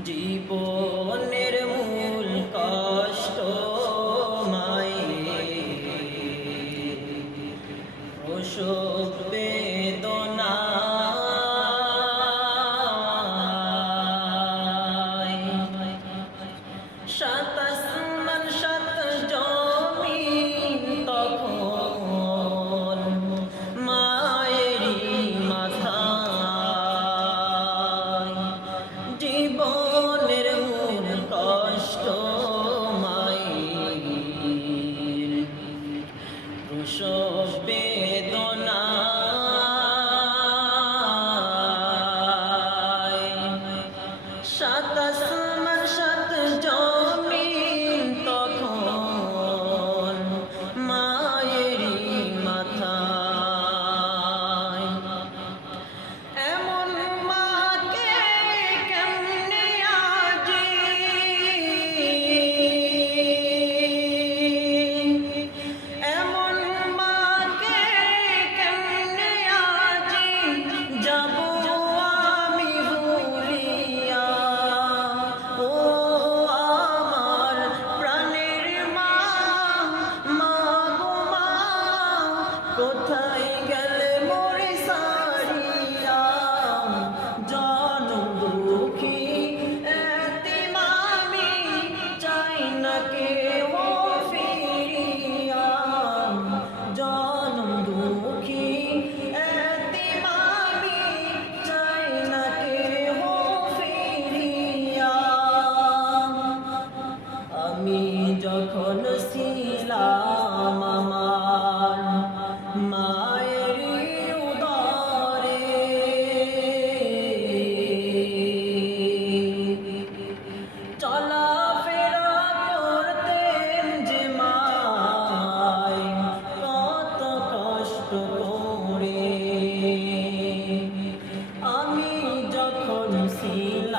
জীবনের মূল কষ্ট মায়ের প্রসব বেদনা সাত আসমান সাত জমিন তখন মায়েরই মাথায় জীবনের মূল কষ্ট মায়ের প্রসব বেদনা সাত আসমান সাত জমিন তখন মায়েরই মাথায় এমন মাকে কেমনে আজি এমন মাকে কেমনে আজি যাব আমি ভুলিয়া ও আমার প্রাণের মা মা গো মা কোথায় গেলে মোরে সারিয়া জনম দুঃখী এতিম আমি চাই না কেউ ফিরিয়া জনম দুঃখী এতিম আমি চাই না কেউ ফিরিয়া আমি যখন ছিলাম আমার মায়েরই উদরে চলাফেরা করতেন যে মায় কত কষ্ট করে আমি যখন ছিলাম